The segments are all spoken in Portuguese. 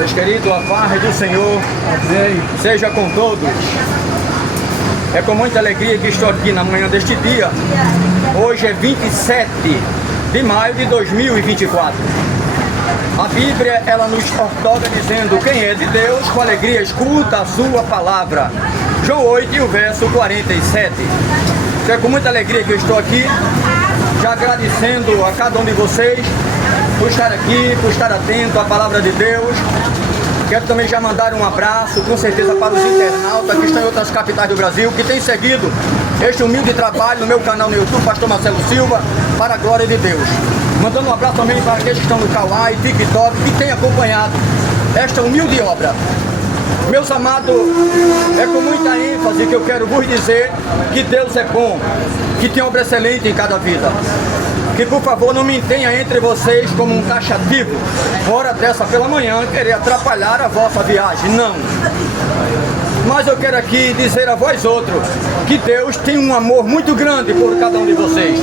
Meus queridos, a paz do Senhor seja com todos. É com muita alegria que estou aqui na manhã deste dia. Hoje é 27 de maio de 2024. A Bíblia, ela nos ortoga dizendo: quem é de Deus, com alegria escuta a sua palavra. João 8 e o verso 47. É com muita alegria que eu estou aqui, já agradecendo a cada um de vocês por estar aqui, por estar atento à palavra de Deus. Quero também já mandar um abraço, com certeza, para os internautas que estão em outras capitais do Brasil, que têm seguido este humilde trabalho no meu canal no YouTube, Pastor Marcelo Silva, para a glória de Deus. Mandando um abraço também para aqueles que estão no Kawaii, TikTok, que têm acompanhado esta humilde obra. Meus amados, é com muita ênfase que eu quero vos dizer que Deus é bom, que tem obra excelente em cada vida. Que por favor não me tenha entre vocês como um taxativo, hora dessa pela manhã, querer atrapalhar a vossa viagem, não. Mas eu quero aqui dizer a vós outros que Deus tem um amor muito grande por cada um de vocês.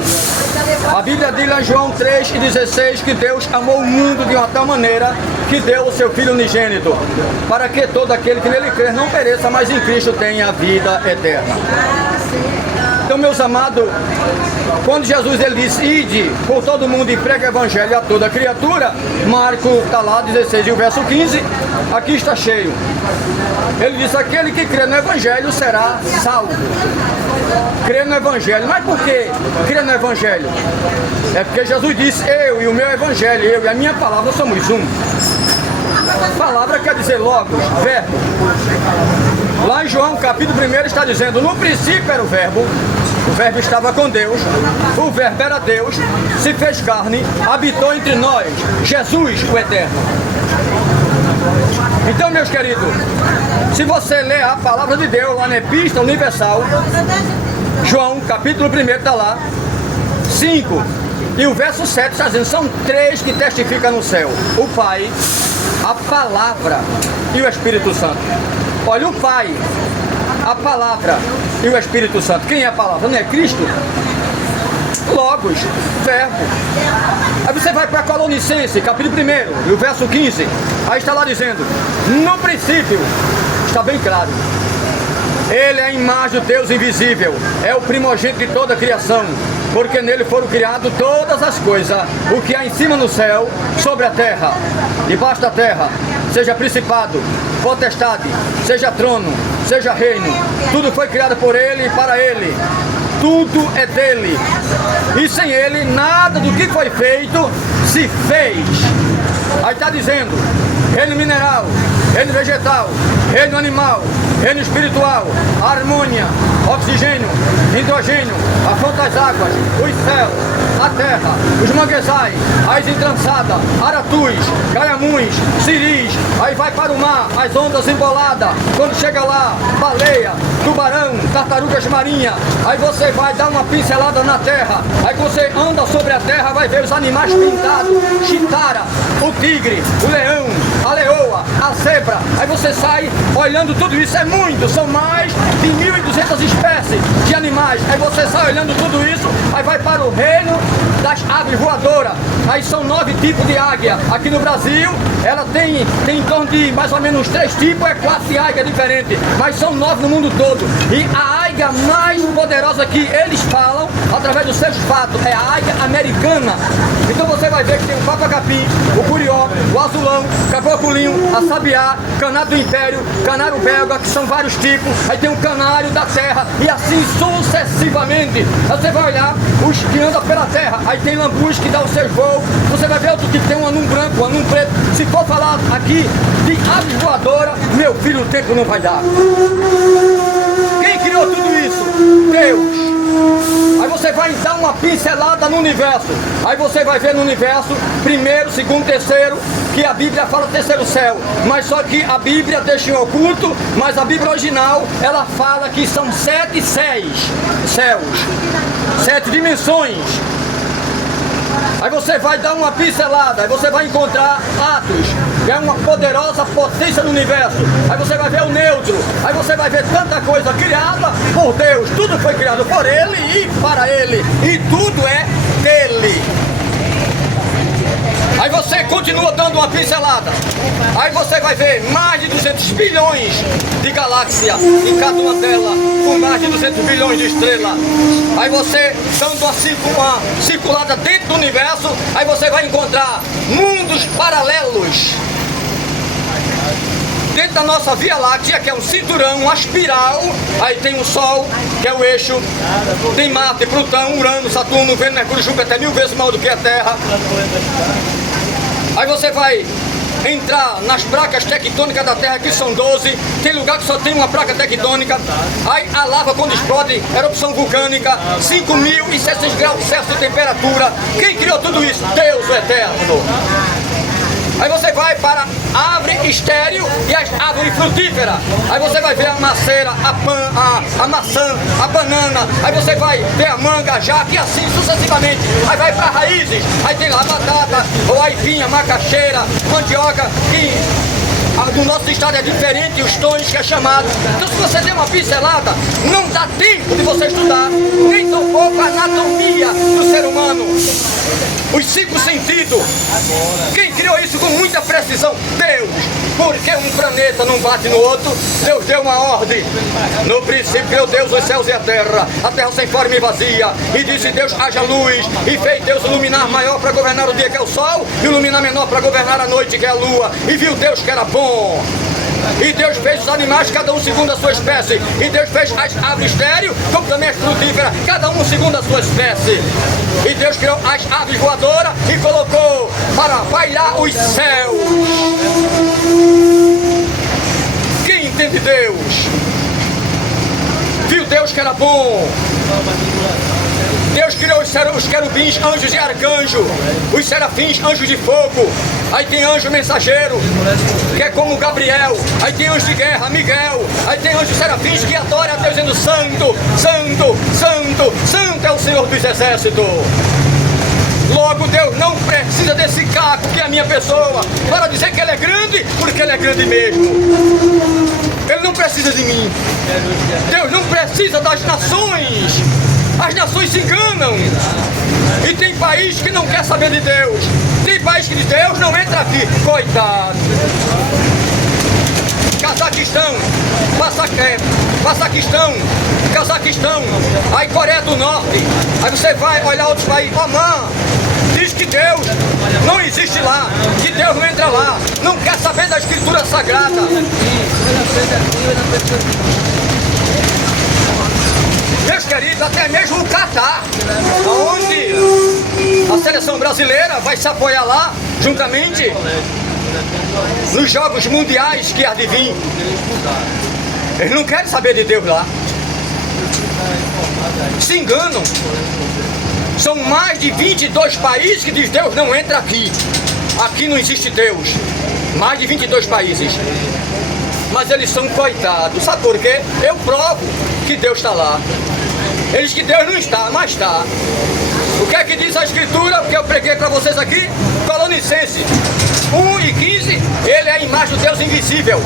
A Bíblia diz lá em João 3,16 que Deus amou o mundo de uma tal maneira que deu o seu Filho unigênito, para que todo aquele que nele crer não pereça, mas em Cristo tenha a vida eterna. Então, meus amados, quando Jesus ele disse: ide por todo mundo e prega o evangelho a toda criatura, Marcos está lá, 16 e o verso 15, aqui está cheio. Ele disse: aquele que crê no evangelho será salvo. Crê no evangelho. Mas por que crê no evangelho? É porque Jesus disse: eu e o meu evangelho, eu e a minha palavra somos um. Palavra quer dizer logos, verbo. Lá em João capítulo 1 está dizendo: no princípio era o verbo estava com Deus, o verbo era Deus, se fez carne, habitou entre nós, Jesus o Eterno. Então, meus queridos, se você ler a palavra de Deus lá na Epístola Universal, João capítulo 1 está lá, 5 e o verso 7 está dizendo: são três que testificam no céu: o Pai, a Palavra e o Espírito Santo. Olha, o Pai, a Palavra e o Espírito Santo. Quem é a Palavra? Não é Cristo? Logos, verbo. Aí você vai para Colossenses, capítulo 1, e o verso 15. Aí está lá dizendo: no princípio, está bem claro, Ele é a imagem do Deus invisível, é o primogênito de toda a criação, porque nele foram criadas todas as coisas, o que há em cima no céu, sobre a terra, debaixo da terra, seja principado, potestade, seja trono, seja reino, tudo foi criado por ele e para ele. Tudo é dele, e sem ele nada do que foi feito se fez. Aí está dizendo: reino mineral, reino vegetal, reino animal, reino espiritual, harmonia, oxigênio, hidrogênio, a fonte das águas, os céus, a terra, os manguezais, as entrançadas, aratus, caiamuns, siris, aí vai para o mar, as ondas emboladas, quando chega lá, baleia, tubarão, tartarugas marinhas, aí você vai dar uma pincelada na terra, aí você anda sobre a terra, vai ver os animais pintados, chitara, o tigre, o leão, a leoa, a zebra, aí você sai olhando tudo isso, é muito, são mais de 1.200 espécies de animais, aí você sai olhando tudo isso, aí vai para o reino das aves voadoras, aí são 9 tipos de águia, aqui no Brasil, ela tem em torno de mais ou menos 3 tipos, é 4 de águia diferentes, mas são 9 no mundo todo, e a águia mais poderosa que eles falam, através dos seus fatos, é a águia americana. Então você vai ver que tem o papa-capim, o curió, o azulão, o caboclinho, a sabiá, canário do império, canário belga, que são vários tipos, aí tem o canário da terra, e assim sucessivamente. Aí você vai olhar os que andam pela terra, aí tem lambus que dá os seus voos, você vai ver outro tipo, tem um anum branco, um anum preto. Se for falar aqui de aves voadora, meu filho, o tempo não vai dar. Quem criou tudo isso? Deus. Aí você vai dar uma pincelada no universo, aí você vai ver no universo, primeiro, segundo, terceiro, que a Bíblia fala terceiro céu, mas só que a Bíblia deixa em oculto, mas a Bíblia original, ela fala que são 7 céus, 7 dimensões. Aí você vai dar uma pincelada, aí você vai encontrar Atos, que é uma poderosa potência no universo. Aí você vai ver o neutro, aí você vai ver tanta coisa criada por Deus. Tudo foi criado por Ele e para Ele, e tudo é dele. Aí você continua dando uma pincelada. Aí você vai ver mais de 200 bilhões de galáxias em cada uma delas, com mais de 200 bilhões de estrelas. Aí você dando uma circulada dentro do universo, aí você vai encontrar mundos paralelos. Dentro da nossa Via Láctea, que é um cinturão, uma espiral, aí tem o Sol, que é o eixo, tem Marte, Plutão, Urano, Saturno, Vênus, Mercúrio, Júpiter, 1000 vezes maior do que a Terra. Aí você vai entrar nas placas tectônicas da Terra, que são 12, tem lugar que só tem uma placa tectônica. Aí a lava, quando explode, erupção vulcânica, 5.700 graus Celsius de temperatura. Quem criou tudo isso? Deus, o Eterno. Aí você vai para a árvore estéril e as árvores frutíferas. Aí você vai ver a macieira, a maçã, a banana. Aí você vai ver a manga, a jaca e assim sucessivamente. Aí vai para raízes. Aí tem lá a batata, ou a aipinha, macaxeira, mandioca, que no nosso estado é diferente, os tons que é chamado. Então se você der uma pincelada, não dá tempo de você estudar nem tão pouco a anatomia do ser humano. Os 5 sentidos. Quem criou isso com muita precisão? Deus. Porque um planeta não bate no outro. Deus deu uma ordem. No princípio criou Deus os céus e a terra sem forma e vazia. E disse Deus, haja luz. E fez Deus o luminar maior para governar o dia, que é o sol, e o luminar menor para governar a noite, que é a lua. E viu Deus que era bom. E Deus fez os animais, cada um segundo a sua espécie. E Deus fez as árvores estéril, como também as frutíferas, cada um segundo a sua espécie. E Deus criou as aves voadoras e colocou para bailar os céus. Quem entende Deus? Viu Deus que era bom. Deus criou os querubins, anjos e arcanjos, os serafins, anjos de fogo. Aí tem anjo mensageiro, que é como Gabriel. Aí tem anjo de guerra, Miguel. Aí tem anjos serafins que adoram a Deus dizendo santo, santo, santo, santo é o Senhor dos exércitos. Logo Deus não precisa desse caco que é a minha pessoa para dizer que Ele é grande, porque Ele é grande mesmo. Ele não precisa de mim. Deus não precisa das nações. As nações se enganam. E tem país que não quer saber de Deus. Tem país que diz Deus não entra aqui. Coitado. Cazaquistão, aí Coreia do Norte. Aí você vai olhar outros países. Oman diz que Deus não existe lá, que Deus não entra lá, não quer saber da escritura sagrada. Meus queridos, até mesmo o Catar, onde a seleção brasileira vai se apoiar lá, juntamente nos Jogos Mundiais que há de vir. Eles não querem saber de Deus lá. Se enganam. São mais de 22 países que diz Deus não entra aqui. Aqui não existe Deus. Mais de 22 países. Mas eles são coitados. Sabe por quê? Eu provo que Deus está lá. Eles que Deus não está, mas está. O que é que diz a Escritura? Que eu preguei para vocês aqui? Colonicenses 1:15. Ele é a imagem do Deus invisível.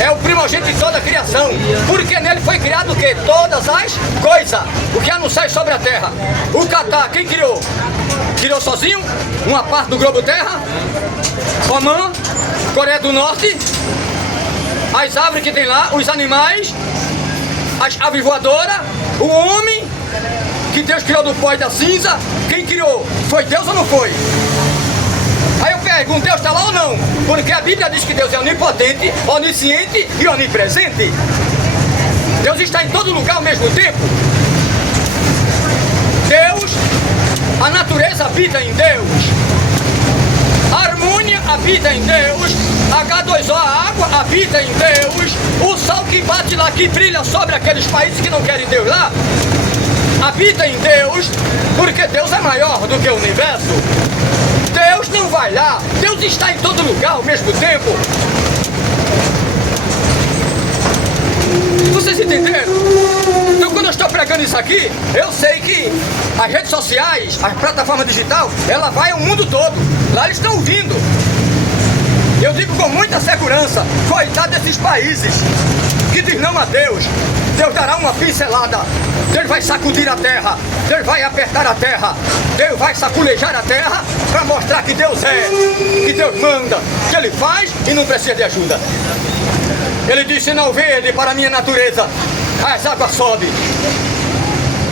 É o primogênito de toda a criação. Porque nele foi criado o quê? Todas as coisas. O que há no céu e sobre a terra. O Catar, quem criou? Criou sozinho? Uma parte do globo terra? Oman, Coreia do Norte. As árvores que tem lá, os animais, as aves voadoras, o homem que Deus criou do pó e da cinza. Quem criou? Foi Deus ou não foi? Aí eu pergunto, Deus está lá ou não? Porque a Bíblia diz que Deus é onipotente, onisciente e onipresente. Deus está em todo lugar ao mesmo tempo. Deus, a natureza habita em Deus. A harmonia habita em Deus. H2O, a água, habita em Deus. O sol que bate lá, que brilha sobre aqueles países que não querem Deus lá, habita em Deus, porque Deus é maior do que o universo. Deus não vai lá, Deus está em todo lugar ao mesmo tempo. Vocês entenderam? Então quando eu estou pregando isso aqui, eu sei que as redes sociais, as plataformas digitais, ela vai ao mundo todo. Lá eles estão ouvindo. Eu digo com muita segurança, coitado desses países que dizem não a Deus, Deus dará uma pincelada. Deus vai sacudir a terra, Deus vai apertar a terra, Deus vai saculejar a terra para mostrar que Deus é, que Deus manda, que Ele faz e não precisa de ajuda. Ele disse: sinal verde para a minha natureza, as águas sobem.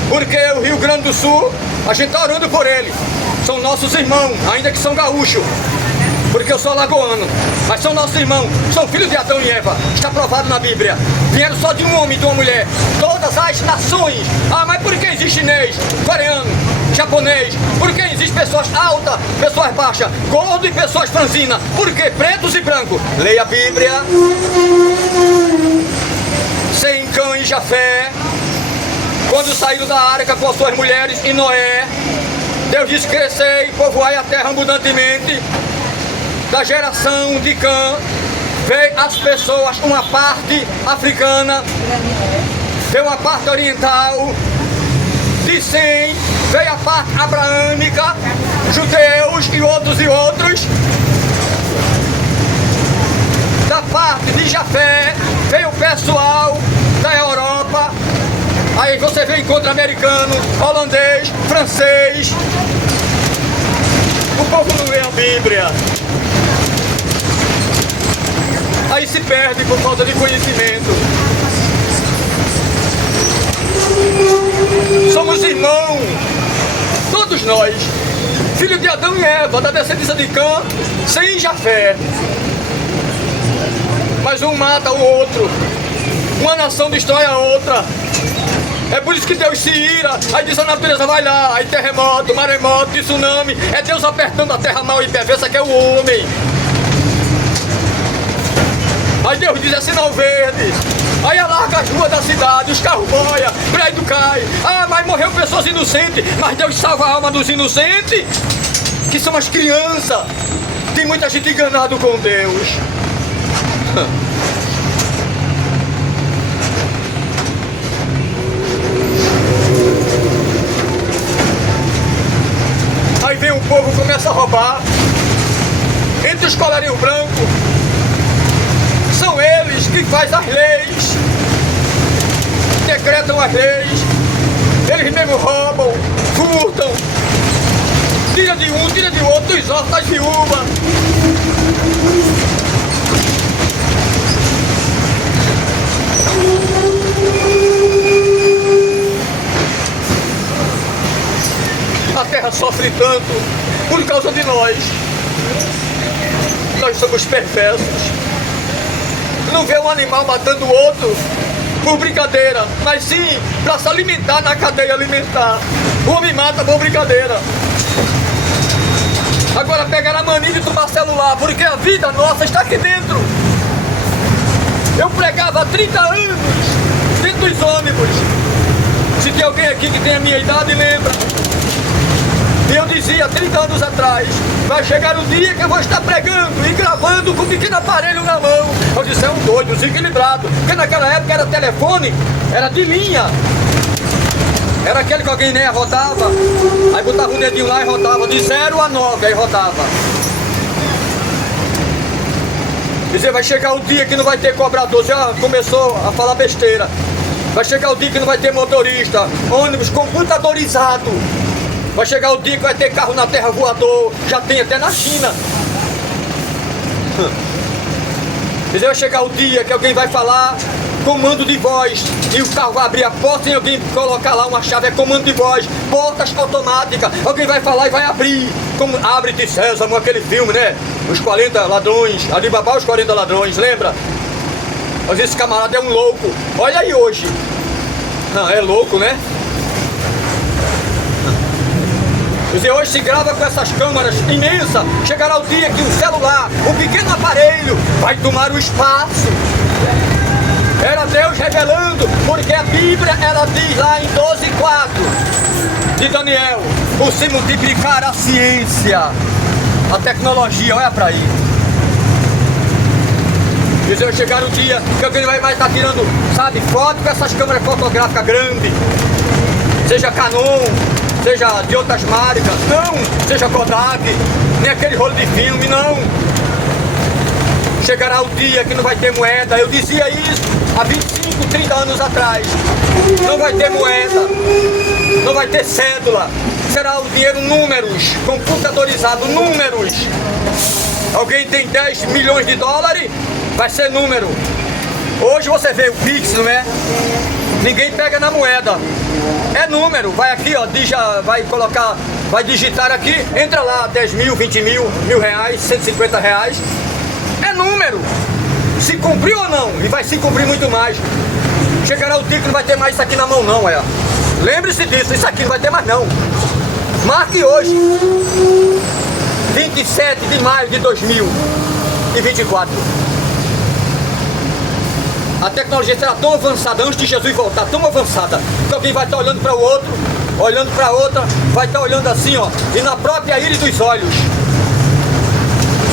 Porque o Rio Grande do Sul, a gente está orando por ele. São nossos irmãos, ainda que são gaúchos. Porque eu sou lagoano, mas são nossos irmãos, são filhos de Adão e Eva. Está provado na Bíblia. Vieram só de um homem e de uma mulher. Todas as nações. Ah, mas por que existe chinês, coreano, japonês? Por que existe pessoas altas, pessoas baixas, gordo e pessoas franzinas? Por que pretos e brancos? Leia a Bíblia. Sem Cã e Jafé, quando saíram da arca com as suas mulheres e Noé, Deus disse: crescei e povoai a terra abundantemente. Da geração de Cã veio as pessoas, uma parte africana, veio a parte oriental. De Sem veio a parte abraâmica, judeus e outros. Da parte de Jafé veio o pessoal da Europa. Aí você vê encontro americano, holandês, francês. O povo não lê a Bíblia. Aí se perde por falta de conhecimento. Somos irmãos, todos nós, filhos de Adão e Eva, da descendência de Cã, sem Jafé. Mas um mata o outro, uma nação destrói a outra. É por isso que Deus se ira, aí diz: a natureza vai lá, aí terremoto, maremoto, tsunami. É Deus apertando a terra mal e perversa, que é o homem. Aí Deus diz: é sinal verde. Aí alarga as ruas da cidade, os carros boiam, prédio cai. Ah, mas morreu pessoas inocentes. Mas Deus salva a alma dos inocentes, que são as crianças. Tem muita gente enganada com Deus. Aí vem o povo, começa a roubar. Entre os colarinhos brancos, são eles que fazem as leis, decretam as leis. Eles mesmos roubam, furtam, tira de um, tira de outro, dos órfãos, das viúvas. A terra sofre tanto por causa de nós. Nós somos perversos. Não vê um animal matando o outro por brincadeira, mas sim para se alimentar na cadeia alimentar. O homem mata por brincadeira. Agora pegar a mania de tomar celular, porque a vida nossa está aqui dentro. Eu pregava há 30 anos dentro dos ônibus. Se tem alguém aqui que tem a minha idade, lembra? E eu dizia 30 anos atrás: vai chegar o dia que eu vou estar pregando e gravando com um pequeno aparelho na mão. Eu disse: é um doido, desequilibrado. Porque naquela época era telefone, era de linha. Era aquele que alguém né, rodava, aí botava o dedinho lá e rodava de 0 a 9, aí rodava. Dizer: vai chegar o dia que não vai ter cobrador. Já começou a falar besteira. Vai chegar o dia que não vai ter motorista, ônibus computadorizado. Vai chegar o dia que vai ter carro na terra voador. Já tem até na China. Dizer: vai chegar o dia que alguém vai falar comando de voz e o carro vai abrir a porta e alguém colocar lá uma chave, é comando de voz, portas automáticas. Alguém vai falar e vai abrir, como Abre-te Sésamo, aquele filme, né? Os 40 ladrões, Alibaba, os 40 ladrões, lembra? Mas esse camarada é um louco. Olha aí hoje. Não, é louco, né? Quer dizer, hoje se grava com essas câmeras imensas. Chegará o dia que o celular, o pequeno aparelho, vai tomar o espaço. Era Deus revelando, porque a Bíblia, ela diz lá em 12:4 de Daniel: por se multiplicar a ciência, a tecnologia, olha para aí. Quer dizer, vai chegar o dia que alguém vai mais estar tirando, sabe, foto com essas câmeras fotográficas grandes, seja Canon, seja de outras marcas, não, seja Kodak, nem aquele rolo de filme, não. Chegará o dia que não vai ter moeda. Eu dizia isso há 25, 30 anos atrás. Não vai ter moeda, não vai ter cédula. Será o dinheiro números, computadorizado, números. Alguém tem 10 milhões de dólares, vai ser número. Hoje você vê o Pix, não é? Ninguém pega na moeda. É número, vai aqui, ó, vai colocar, vai digitar aqui, entra lá, 10 mil, 20 mil, R$1.000, R$150. É número. Se cumpriu ou não? E vai se cumprir muito mais. Chegará o dia que não vai ter mais isso aqui na mão não, é. Lembre-se disso, isso aqui não vai ter mais não. Marque hoje, 27 de maio de 2024. A tecnologia será tão avançada, antes de Jesus voltar, tão avançada, que alguém vai estar olhando para o outro, olhando para a outra, vai estar olhando assim, ó, e na própria íris dos olhos,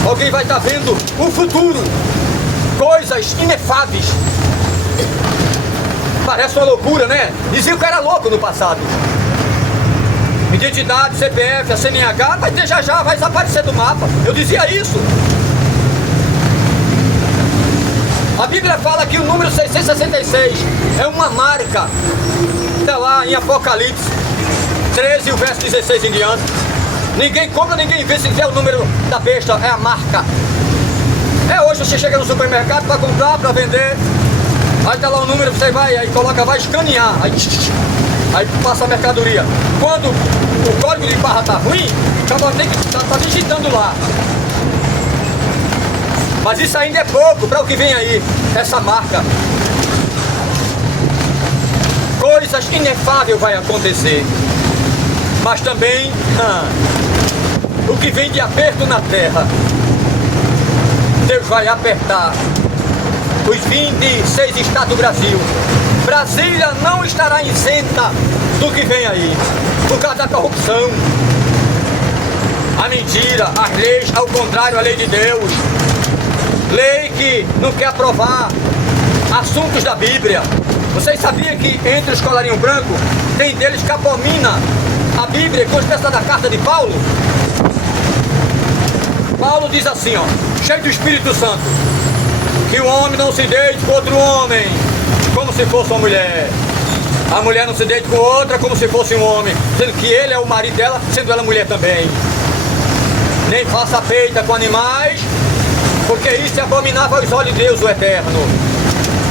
alguém vai estar vendo o futuro, coisas inefáveis. Parece uma loucura, né? Dizia que era louco no passado. Identidade, CPF, a CNH, vai ter já, vai desaparecer do mapa. Eu dizia isso. A Bíblia fala que o número 666 é uma marca. Está lá em Apocalipse 13, o verso 16 em diante. Ninguém compra, ninguém vê, se vê o número da besta, é a marca. É hoje você chega no supermercado para comprar, para vender. Aí está lá o número, você vai, aí coloca, vai escanear. Aí passa a mercadoria. Quando o código de barra está ruim, tá digitando lá. Mas isso ainda é pouco para o que vem aí, essa marca. Coisas inefáveis vai acontecer. Mas também o que vem de aperto na terra, Deus vai apertar os 26 estados do Brasil. Brasília não estará isenta do que vem aí, por causa da corrupção, a mentira, as leis, ao contrário, a lei de Deus. Lei que não quer aprovar assuntos da Bíblia. Vocês sabiam que entre os colarinhos brancos tem deles que abomina a Bíblia com espécie da carta de Paulo? Paulo diz assim, ó, cheio do Espírito Santo, que o homem não se deite com outro homem como se fosse uma mulher. A mulher não se deite com outra como se fosse um homem, sendo que ele é o marido dela, sendo ela mulher também. Nem faça peita com animais, porque isso é abominável aos olhos de Deus, o Eterno.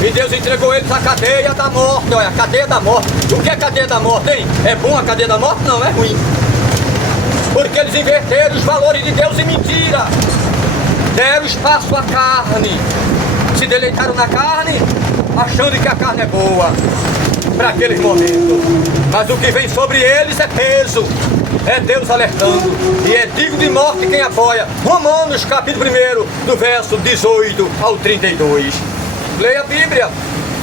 E Deus entregou eles à cadeia da morte. Olha, a cadeia da morte. O que é a cadeia da morte, hein? É bom a cadeia da morte? Não, é ruim. Porque eles inverteram os valores de Deus em mentira. Deram espaço à carne. Se deleitaram na carne, achando que a carne é boa para aqueles momentos. Mas o que vem sobre eles é peso. É Deus alertando. E é digno de morte quem apoia. Romanos capítulo 1, do verso 18 ao 32. Leia a Bíblia.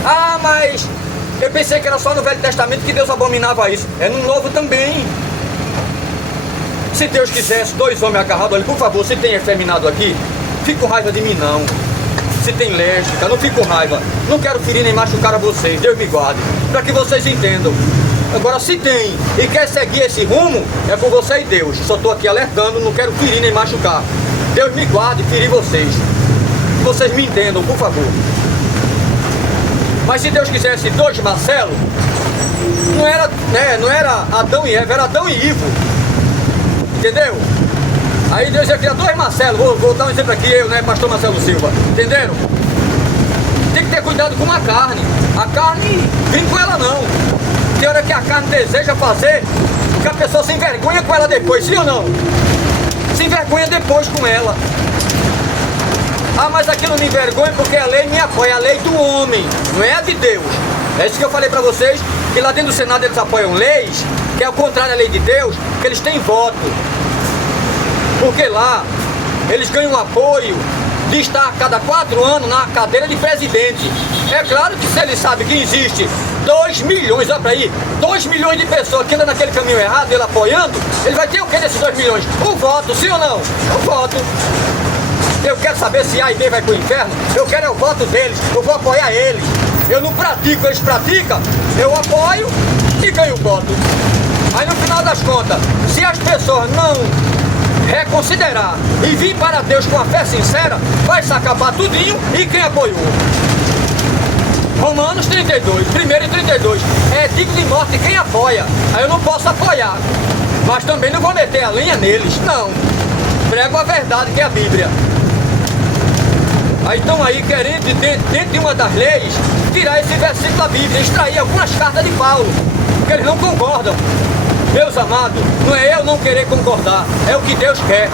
Ah, mas eu pensei que era só no Velho Testamento que Deus abominava isso. É no Novo também. Se Deus quisesse, 2 homens agarrados ali, por favor, se tem efeminado aqui, fique com raiva de mim não. Se tem lésbica, não fique com raiva. Não quero ferir nem machucar a vocês, Deus me guarde, para que vocês entendam. Agora, se tem e quer seguir esse rumo, é com você e Deus. Só estou aqui alertando, não quero ferir nem machucar. Deus me guarde e ferir vocês. Que vocês me entendam, por favor. Mas se Deus quisesse 2 Marcelo, não era Adão e Eva, era Adão e Ivo. Entendeu? Aí Deus ia criar 2 Marcelo. Vou dar um exemplo aqui, eu, né, pastor Marcelo Silva. Entenderam? Tem que ter cuidado com a carne. A carne, vem com ela não. Tem hora que a carne deseja fazer, que a pessoa se envergonha com ela depois, sim ou não? Se envergonha depois com ela. Ah, mas aquilo me envergonha porque a lei me apoia, a lei do homem, não é a de Deus. É isso que eu falei pra vocês, que lá dentro do Senado eles apoiam leis, que é o contrário da lei de Deus, que eles têm voto. Porque lá, eles ganham apoio de estar a cada 4 anos na cadeira de presidente. É claro que se ele sabe que existe 2 milhões, olha pra aí, 2 milhões de pessoas que andam naquele caminho errado, ele apoiando, ele vai ter o que desses 2 milhões? O voto, sim ou não? O voto. Eu quero saber se A e B vai pro inferno, eu quero o voto deles, eu vou apoiar eles. Eu não pratico, eles praticam, eu apoio e ganho o voto. Aí no final das contas, se as pessoas não reconsiderar e vir para Deus com a fé sincera, vai se acabar tudinho e quem apoiou. Romanos 32, 1 e 32. É digno de morte quem apoia. Aí eu não posso apoiar, mas também não vou meter a linha neles, não. Prego a verdade que é a Bíblia. Aí estão aí querendo, dentro de uma das leis, tirar esse versículo da Bíblia, extrair algumas cartas de Paulo, porque eles não concordam. Meus amados, não é eu não querer concordar, é o que Deus quer.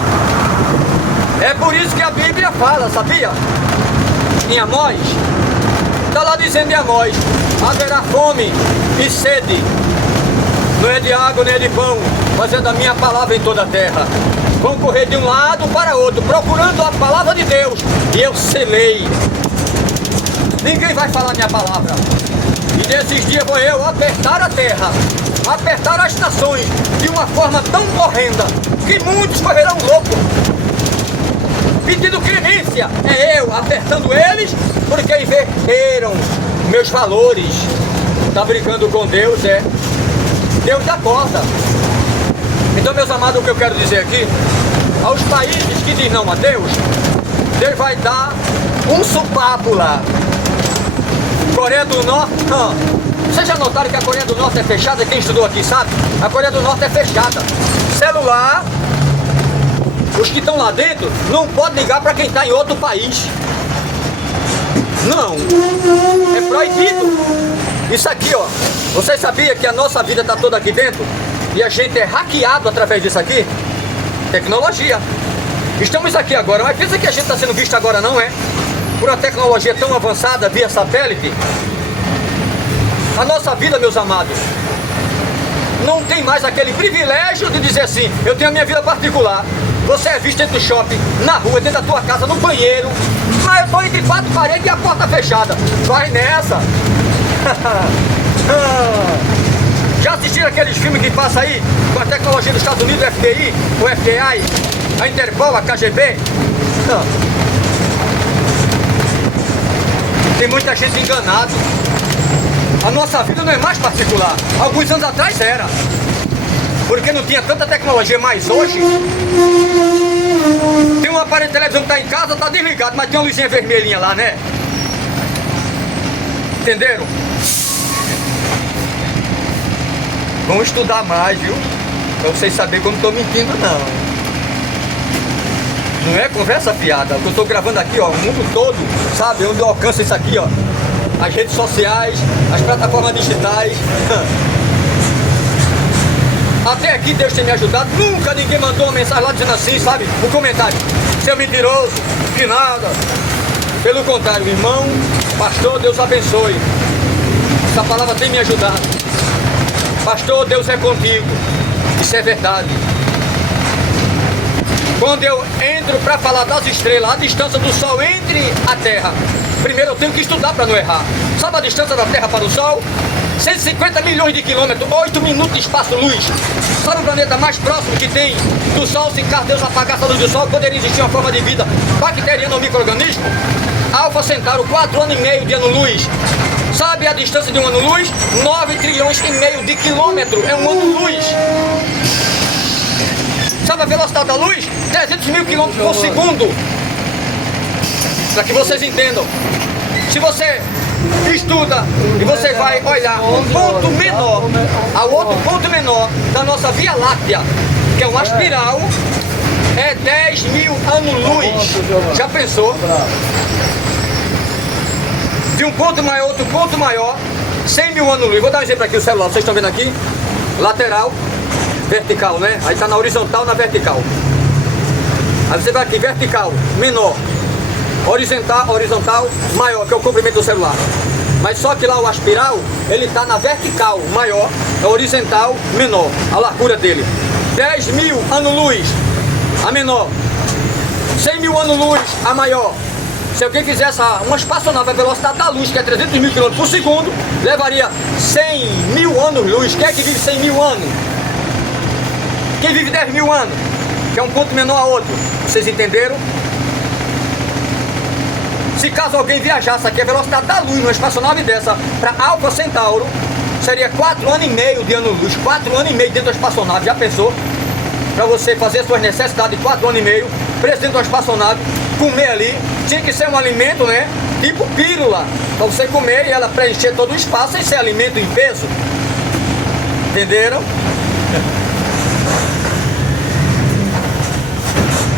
É por isso que a Bíblia fala, sabia? Em Amós, está lá dizendo em Amós, haverá fome e sede, não é de água nem é de pão, mas é da minha palavra em toda a terra. Vão correr de um lado para outro, procurando a palavra de Deus, e eu selei. Ninguém vai falar minha palavra. E nesses dias vou eu apertar a terra, apertar as nações, de uma forma tão horrenda, que muitos correrão loucos, pedindo clemência. É eu apertando eles, porque inverteram meus valores. Tá brincando com Deus, é? Deus dá corda. Então, meus amados, o que eu quero dizer aqui, aos países que dizem não a Deus, Deus vai dar um supapo lá. Coreia do Norte, não. Vocês já notaram que a Coreia do Norte é fechada? Quem estudou aqui sabe? A Coreia do Norte é fechada. Celular, os que estão lá dentro, não podem ligar para quem está em outro país. Não. É proibido. Isso aqui, ó. Você sabia que a nossa vida está toda aqui dentro? E a gente é hackeado através disso aqui? Tecnologia. Estamos aqui agora, mas pensa que a gente está sendo visto agora, não é? Por uma tecnologia tão avançada via satélite. A nossa vida, meus amados, não tem mais aquele privilégio de dizer assim, eu tenho a minha vida particular. Você é visto dentro do shopping, na rua, dentro da tua casa, no banheiro. Ah, eu estou entre quatro paredes e a porta fechada. Vai nessa. Já assistiram aqueles filmes que passa aí com a tecnologia dos Estados Unidos, o FBI, o FBI, a Interpol, a KGB? Tem muita gente enganada. A nossa vida não é mais particular. Alguns anos atrás era. Porque não tinha tanta tecnologia, mas hoje tem um aparelho de televisão que está em casa, está desligado, mas tem uma luzinha vermelhinha lá, né? Entenderam? Vamos estudar mais, viu? Pra vocês saberem que eu não estou mentindo, não. Não é conversa fiada. O que eu estou gravando aqui, ó, o mundo todo, sabe? Onde eu alcanço isso aqui, ó. As redes sociais, as plataformas digitais. Até aqui Deus tem me ajudado. Nunca ninguém mandou uma mensagem lá dizendo assim, sabe? Um comentário. Seu mentiroso, que nada. Pelo contrário, irmão, pastor, Deus abençoe. Essa palavra tem me ajudado. Pastor, Deus é contigo. Isso é verdade. Quando eu entro para falar das estrelas, a distância do Sol entre a Terra, primeiro eu tenho que estudar para não errar. Sabe a distância da Terra para o Sol? 150 milhões de quilômetros, 8 minutos de espaço-luz. Sabe o planeta mais próximo que tem do Sol? Se caso Deus apagasse a luz do Sol, poderia existir uma forma de vida bacteriana ou micro-organismo? Alfa Centauro, 4 anos e meio de ano-luz. Sabe a distância de um ano-luz? 9 trilhões e meio de quilômetro é um ano-luz. Sabe a velocidade da luz? 300 mil quilômetros por segundo. Para que vocês entendam. Se você estuda e você vai olhar um ponto menor ao outro ponto menor da nossa Via Láctea, que é uma espiral, é 10 mil anos-luz. Já pensou? De um ponto maior a outro ponto maior, 100 mil anos-luz. Vou dar um exemplo aqui, o celular, vocês estão vendo aqui? Lateral, vertical, né? Aí está na horizontal, na vertical. Aí você vai aqui, vertical, menor. Horizontal, maior, que é o comprimento do celular. Mas só que lá o espiral, ele está na vertical, maior, é horizontal, menor, a largura dele. 10 mil anos-luz, a menor. 100 mil anos-luz, a maior. Se alguém fizesse uma espaçonave à velocidade da luz, que é 300 mil km por segundo, levaria 100 mil anos-luz. Quem é que vive 100 mil anos? Quem vive 10 mil anos? Que é um ponto menor a outro. Vocês entenderam? Se caso alguém viajasse aqui a velocidade da luz, numa espaçonave dessa, para Alfa Centauro, seria 4 anos e meio de ano-luz. 4 anos e meio dentro da espaçonave, já pensou? Para você fazer suas necessidades de 4 anos e meio, preso dentro de uma espaçonave, comer ali, tinha que ser um alimento, né? Tipo pílula, para você comer e ela preencher todo o espaço sem ser alimento em peso. Entenderam?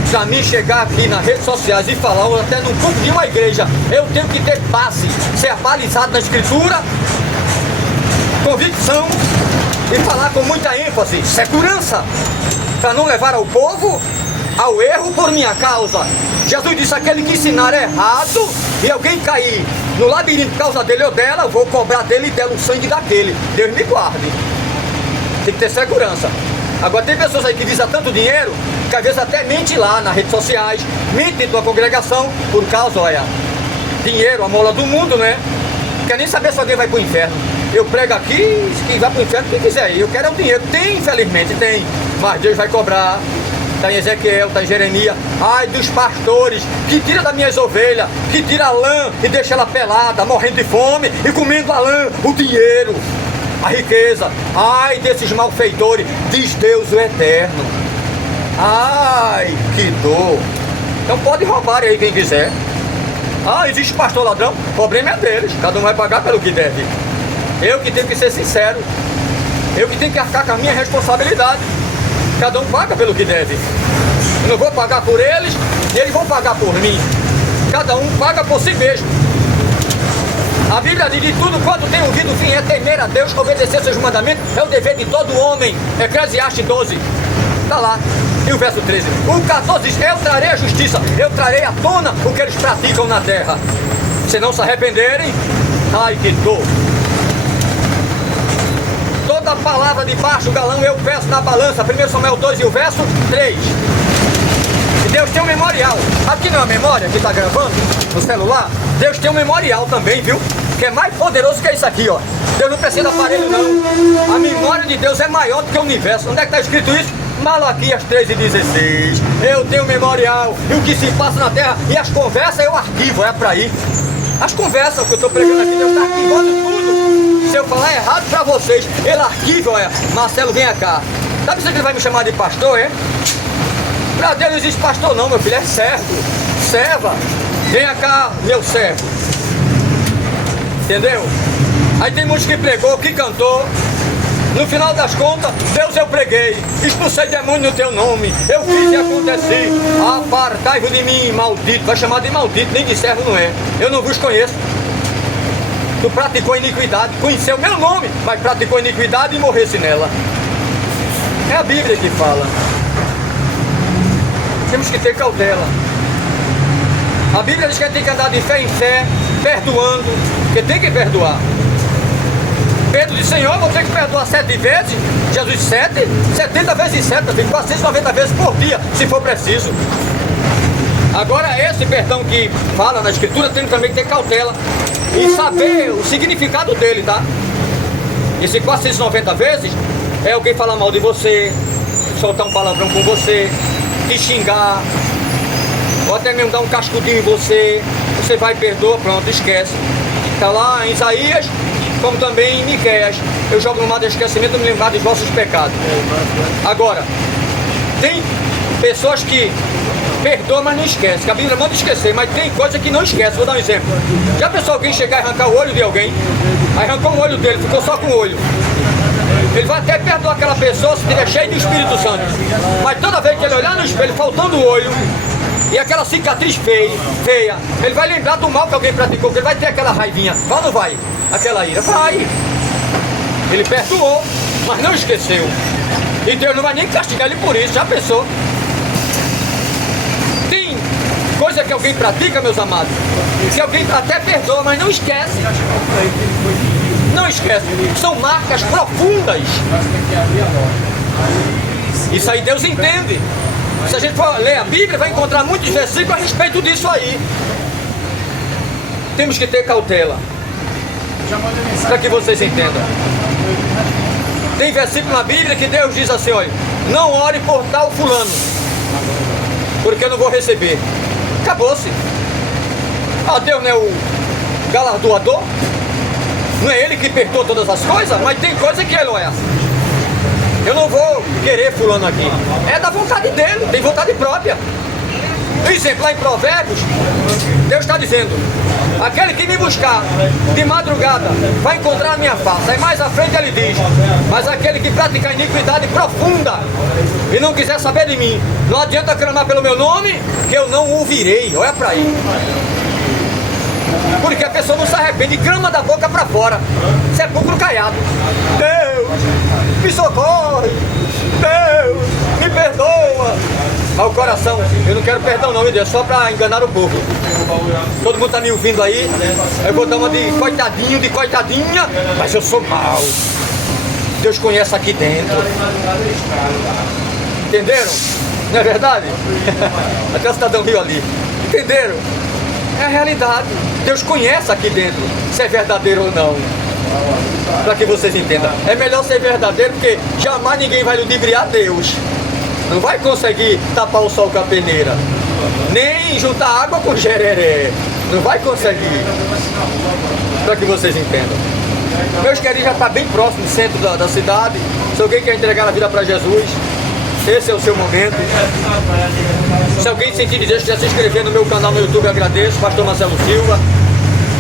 Para mim chegar aqui nas redes sociais e falar, ou até num culto de uma igreja, eu tenho que ter base, ser balizado na escritura, convicção e falar com muita ênfase, segurança, para não levar ao povo ao erro por minha causa. Jesus disse: aquele que ensinar errado e alguém cair no labirinto por causa dele ou dela, eu vou cobrar dele e dela o sangue daquele. Deus me guarde. Tem que ter segurança. Agora tem pessoas aí que visam tanto dinheiro que às vezes até mente lá nas redes sociais, mente dentro da congregação por causa, olha, dinheiro, a mola do mundo, né? Quer nem saber se alguém vai pro inferno. Eu prego aqui, quem vai pro inferno, quem quiser. Eu quero é o dinheiro. Tem, infelizmente, tem. Mas Deus vai cobrar. Está em Ezequiel, está em Jeremias. Ai dos pastores que tira das minhas ovelhas, que tira a lã e deixa ela pelada, morrendo de fome e comendo a lã, o dinheiro, a riqueza. Ai desses malfeitores, diz Deus o Eterno. Ai, que dor. Então pode roubar aí quem quiser. Ah, existe pastor ladrão? O problema é deles, cada um vai pagar pelo que deve. Eu que tenho que ser sincero, eu que tenho que arcar com a minha responsabilidade. Cada um paga pelo que deve. Eu não vou pagar por eles e eles vão pagar por mim. Cada um paga por si mesmo. A Bíblia diz: de tudo quanto tem ouvido, o fim é temer a Deus, obedecer seus mandamentos, é o dever de todo homem. Eclesiastes 12, está lá. E o verso 13, o 14 diz: eu trarei a justiça, eu trarei à tona o que eles praticam na terra. Se não se arrependerem, ai que dor. Toda palavra de baixo galão eu peço na balança. 1 Samuel 2 e o verso 3. E Deus tem um memorial. Aqui não é a memória que está gravando no celular? Deus tem um memorial também, viu? Que é mais poderoso que isso aqui, ó. Deus não precisa de aparelho, não. A memória de Deus é maior do que o universo. Onde é que está escrito isso? Malaquias 3:16. Eu tenho um memorial. E o que se passa na terra e as conversas eu arquivo. É para aí. As conversas que eu estou pregando aqui, Deus está arquivando tudo. Se eu falar errado para vocês, ele arquiva, olha. Marcelo, venha cá. Sabe se ele vai me chamar de pastor, é? Para Deus não existe pastor não, meu filho, é servo. Serva. Venha cá, meu servo. Entendeu? Aí tem muitos que pregou, que cantou. No final das contas, Deus, eu preguei, expulsei demônio no teu nome, eu fiz e aconteci. Apartai-vos de mim, maldito. Vai chamar de maldito, nem de servo não é. Eu não vos conheço. Tu praticou iniquidade, conheceu meu nome, mas praticou iniquidade e morresse nela. É a Bíblia que fala. Temos que ter cautela. A Bíblia diz que a gente tem que andar de fé em fé, perdoando, porque tem que perdoar. Pedro disse: Senhor, vou ter que perdoar 7 vezes. Jesus disse: 7? 70 vezes 7, 490 vezes por dia, se for preciso. Agora, esse perdão que fala na Escritura, tem também que ter cautela e saber o significado dele, tá? Esse 490 vezes é alguém falar mal de você, soltar um palavrão com você, te xingar, ou até mesmo dar um cascudinho em você. Você vai e perdoa, pronto, esquece. Está lá em Isaías, como também em Miqueias. Eu jogo no mar do esquecimento, não me lembrar dos vossos pecados. Agora, tem pessoas que perdoam, mas não esquecem, que a Bíblia manda esquecer, mas tem coisa que não esquece. Vou dar um exemplo. Já pensou alguém chegar e arrancar o olho de alguém? Aí arrancou o olho dele, ficou só com o olho. Ele vai até perdoar aquela pessoa se estiver cheio do Espírito Santo. Mas toda vez que ele olhar no espelho, faltando o olho, e aquela cicatriz feia, ele vai lembrar do mal que alguém praticou, que ele vai ter aquela raivinha. Vai ou não vai? Aquela ira. Vai. Ele perdoou, mas não esqueceu. E Deus não vai nem castigar ele por isso. Já pensou? Tem coisa que alguém pratica, meus amados, que alguém até perdoa, mas não esquece. Não esquece. São marcas profundas. Isso aí Deus entende. Se a gente for ler a Bíblia, vai encontrar muitos versículos a respeito disso aí. Temos que ter cautela, para que vocês entendam. Tem versículo na Bíblia que Deus diz assim: olha, não ore por tal fulano, porque eu não vou receber. Acabou-se. Ah, Deus não é o galardoador? Não é Ele que perdoa todas as coisas? Mas tem coisa que Ele olha. Eu não vou querer fulano aqui. É da vontade dele, tem vontade própria. Exemplo, lá em Provérbios, Deus está dizendo: aquele que me buscar de madrugada vai encontrar a minha face. Aí mais à frente ele diz: mas aquele que pratica iniquidade profunda e não quiser saber de mim, não adianta clamar pelo meu nome, que eu não o ouvirei. Olha para aí. Porque a pessoa não se arrepende, grama da boca para fora, sepulcro caiado. Deus, me socorre, Deus, me perdoa. Mas o coração, eu não quero perdão não, meu Deus, só para enganar o povo. Todo mundo está me ouvindo aí, eu vou dar uma de coitadinho, de coitadinha, mas eu sou mau. Deus conhece aqui dentro. Entenderam? Não é verdade? Até o cidadão riu ali. Entenderam? É a realidade. Deus conhece aqui dentro se é verdadeiro ou não. Para que vocês entendam. É melhor ser verdadeiro, porque jamais ninguém vai ludibriar Deus. Não vai conseguir tapar o sol com a peneira. Nem juntar água com jereré. Não vai conseguir. Para que vocês entendam. Meus queridos, já está bem próximo do centro da cidade. Se alguém quer entregar a vida para Jesus, esse é o seu momento. Se alguém sentir desejo, quiser se inscrever no meu canal no YouTube, eu agradeço, Pastor Marcelo Silva.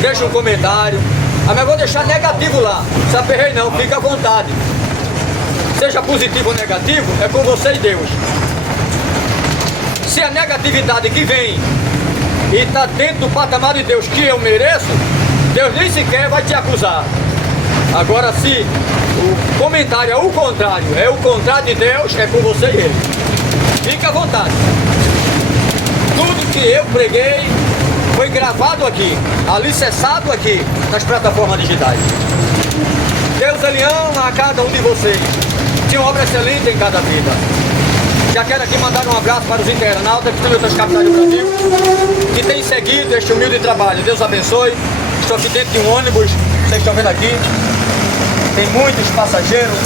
Deixa um comentário. Mas eu vou deixar negativo lá. Não se aperrei não, fica à vontade. Seja positivo ou negativo, é com você e Deus. Se a negatividade que vem e está dentro do patamar de Deus que eu mereço, Deus nem sequer vai te acusar. Agora, se o comentário é o contrário de Deus, é com você e ele. Fique à vontade. Tudo que eu preguei foi gravado aqui, alicerçado aqui nas plataformas digitais. Deus, ele ama a cada um de vocês. Tem uma obra excelente em cada vida. Já quero aqui mandar um abraço para os internautas que estão em outras capitais do Brasil, que têm seguido este humilde trabalho. Deus abençoe. Estou aqui dentro de um ônibus, vocês estão vendo aqui. Tem muitos passageiros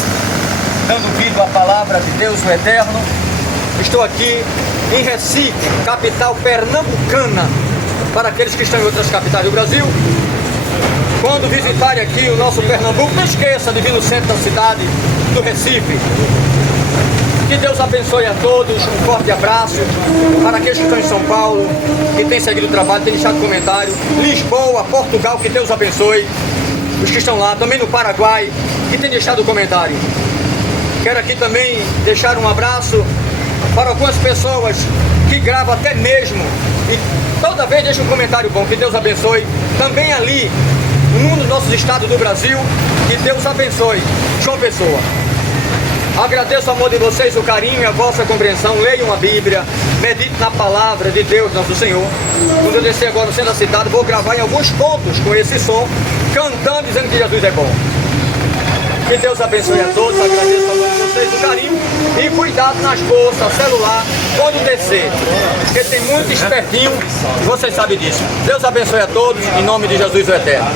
dando ouvido à palavra de Deus, o Eterno. Estou aqui em Recife, capital pernambucana, para aqueles que estão em outras capitais do Brasil. Quando visitarem aqui o nosso Pernambuco, não esqueça de vir no centro da cidade do Recife. Que Deus abençoe a todos, um forte abraço. Para aqueles que estão em São Paulo, que têm seguido o trabalho, têm deixado comentário. Lisboa, Portugal, que Deus abençoe. Os que estão lá, também no Paraguai, que têm deixado o comentário. Quero aqui também deixar um abraço para algumas pessoas que gravam até mesmo e toda vez deixam um comentário bom, que Deus abençoe. Também ali, num dos nossos estados do Brasil, que Deus abençoe. João Pessoa. Agradeço o amor de vocês, o carinho e a vossa compreensão. Leiam a Bíblia, medite na palavra de Deus, nosso Senhor. Quando eu descer agora no centro da cidade, vou gravar em alguns pontos com esse som, cantando, dizendo que Jesus é bom. Que Deus abençoe a todos, agradeço o amor de vocês, o carinho. E cuidado nas bolsas, celular, quando descer. Porque tem muito espertinho, e vocês sabem disso. Deus abençoe a todos, em nome de Jesus o Eterno.